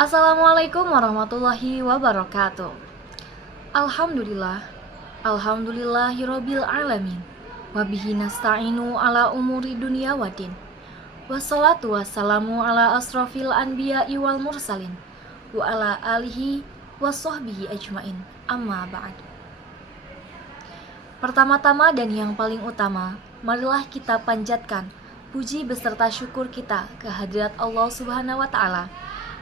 Assalamualaikum warahmatullahi wabarakatuh. Alhamdulillah, alhamdulillahirabbil alamin. Wabihi nasta'inu ala umuri dunya waddin. Wassalatu wassalamu ala asrofil anbiya'i wal mursalin wa ala alihi wassohbihi ajmain. Amma ba'd. Pertama-tama dan yang paling utama, marilah kita panjatkan puji beserta syukur kita ke hadirat Allah Subhanahu wa Ta'ala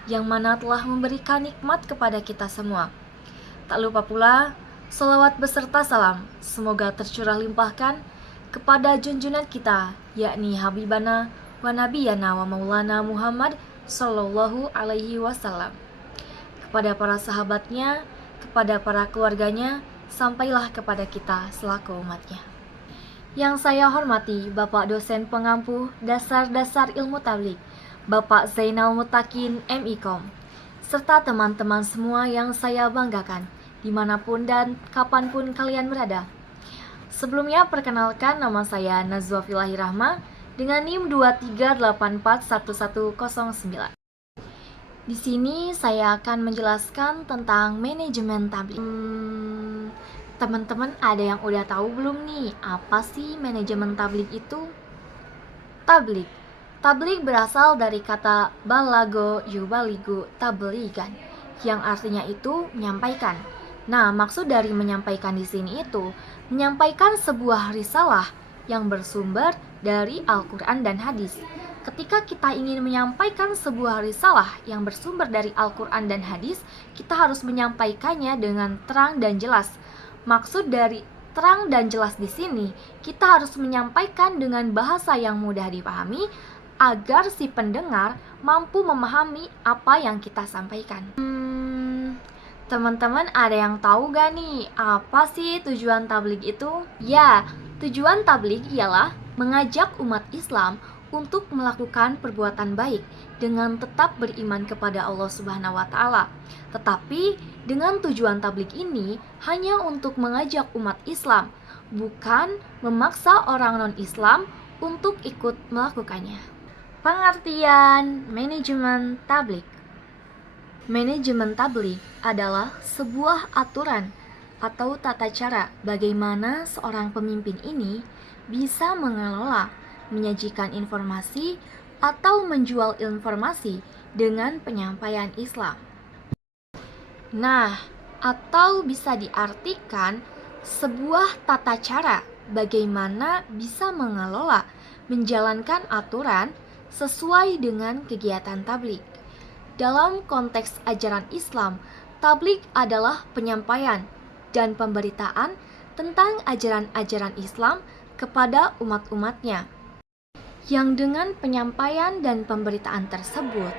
yang mana telah memberikan nikmat kepada kita semua. Tak lupa pula, salawat beserta salam semoga tercurah limpahkan kepada junjungan kita, yakni Habibana wa Nabiyana wa Maulana Muhammad Sallallahu Alaihi Wasallam, kepada para sahabatnya, kepada para keluarganya, sampailah kepada kita selaku umatnya. Yang saya hormati Bapak dosen pengampu dasar-dasar ilmu tabligh, Bapak Zainal Mutakin MIKOM, serta teman-teman semua yang saya banggakan, dimanapun dan kapanpun kalian berada. Sebelumnya perkenalkan, nama saya Nazwa Filahi Rahma dengan NIM 23841109. Di sini saya akan menjelaskan tentang manajemen tabligh. Teman-teman ada yang udah tahu belum nih, apa sih manajemen tabligh itu? Tabligh berasal dari kata balago yubaligu tabligan, yang artinya itu menyampaikan. Nah, maksud dari menyampaikan di sini itu menyampaikan sebuah risalah yang bersumber dari Al-Quran dan hadis. Ketika kita ingin menyampaikan sebuah risalah yang bersumber dari Al-Quran dan hadis, kita harus menyampaikannya dengan terang dan jelas. Maksud dari terang dan jelas di sini, kita harus menyampaikan dengan bahasa yang mudah dipahami agar si pendengar mampu memahami apa yang kita sampaikan. Teman-teman ada yang tahu gak nih, apa sih tujuan tabligh itu? Ya, tujuan tabligh ialah mengajak umat Islam untuk melakukan perbuatan baik dengan tetap beriman kepada Allah Subhanahu wa Ta'ala. Tetapi dengan tujuan tabligh ini hanya untuk mengajak umat Islam, bukan memaksa orang non-Islam untuk ikut melakukannya. Pengertian manajemen tabligh. Manajemen tabligh adalah sebuah aturan atau tata cara bagaimana seorang pemimpin ini bisa mengelola, menyajikan informasi atau menjual informasi dengan penyampaian Islam. Nah, atau bisa diartikan sebuah tata cara bagaimana bisa mengelola, menjalankan aturan sesuai dengan kegiatan tabligh. Dalam konteks ajaran Islam, tabligh adalah penyampaian dan pemberitaan tentang ajaran-ajaran Islam kepada umat-umatnya. Yang dengan penyampaian dan pemberitaan tersebut,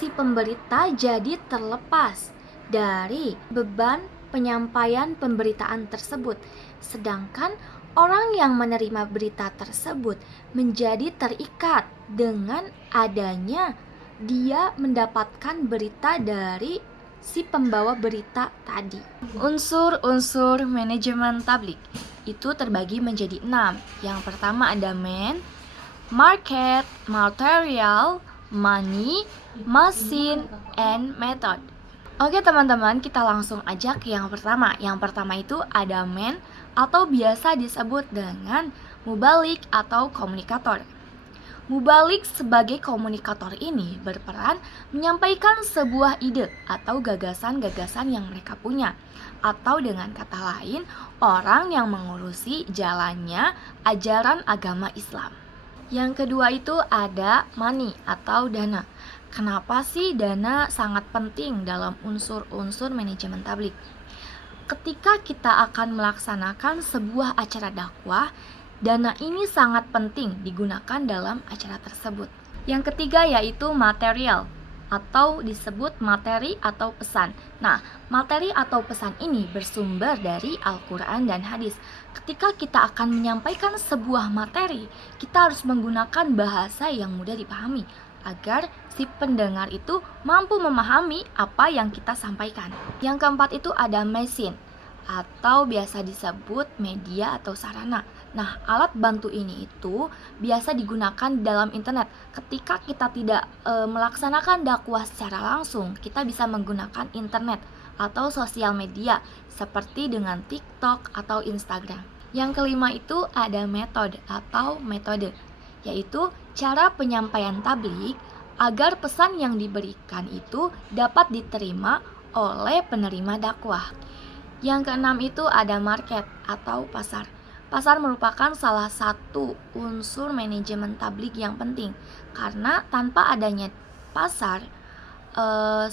si pemberita jadi terlepas dari beban penyampaian pemberitaan tersebut, sedangkan orang yang menerima berita tersebut menjadi terikat dengan adanya dia mendapatkan berita dari si pembawa berita tadi. Unsur-unsur manajemen tabligh itu terbagi menjadi 6. Yang pertama ada man, market, material, money, machine, and method. Oke teman-teman, kita langsung aja ke yang pertama. Yang pertama itu ada man atau biasa disebut dengan mubalik atau komunikator. Mubalik sebagai komunikator ini berperan menyampaikan sebuah ide atau gagasan-gagasan yang mereka punya, atau dengan kata lain, orang yang mengurusi jalannya ajaran agama Islam. Yang kedua itu ada money atau dana. Kenapa sih dana sangat penting dalam unsur-unsur manajemen tabligh? Ketika kita akan melaksanakan sebuah acara dakwah, dana ini sangat penting digunakan dalam acara tersebut. Yang ketiga yaitu material atau disebut materi atau pesan. Nah, materi atau pesan ini bersumber dari Al-Quran dan hadis. Ketika kita akan menyampaikan sebuah materi, kita harus menggunakan bahasa yang mudah dipahami agar si pendengar itu mampu memahami apa yang kita sampaikan. Yang keempat itu ada mesin atau biasa disebut media atau sarana. Nah, alat bantu ini itu biasa digunakan dalam internet. Ketika kita tidak melaksanakan dakwah secara langsung, kita bisa menggunakan internet atau sosial media seperti dengan TikTok atau Instagram. Yang kelima itu ada metode, yaitu cara penyampaian tabligh agar pesan yang diberikan itu dapat diterima oleh penerima dakwah. Yang keenam itu ada market atau pasar. Pasar merupakan salah satu unsur manajemen tabligh yang penting, karena tanpa adanya pasar,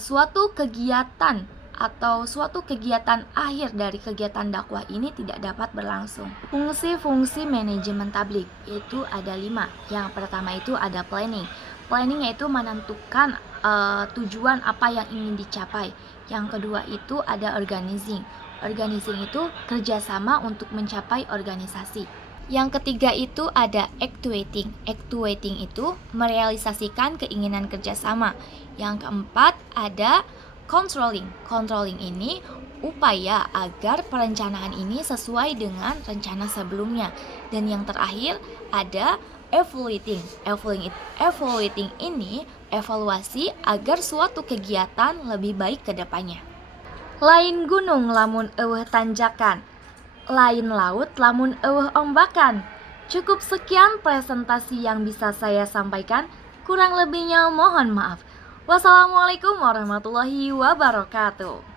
suatu kegiatan atau suatu kegiatan akhir dari kegiatan dakwah ini tidak dapat berlangsung. Fungsi-fungsi manajemen tabligh itu ada 5. Yang pertama itu ada planning. Planning yaitu menentukan tujuan apa yang ingin dicapai. Yang kedua itu ada organizing. Organizing itu kerjasama untuk mencapai organisasi. Yang ketiga itu ada actuating. Actuating itu merealisasikan keinginan kerjasama. Yang keempat ada controlling. Controlling ini upaya agar perencanaan ini sesuai dengan rencana sebelumnya. Dan yang terakhir ada evaluating. Evaluating ini evaluasi agar suatu kegiatan lebih baik ke depannya. Lain gunung lamun eueuh tanjakan, lain laut lamun eueuh ombakan. Cukup sekian presentasi yang bisa saya sampaikan, kurang lebihnya mohon maaf. Wassalamualaikum warahmatullahi wabarakatuh.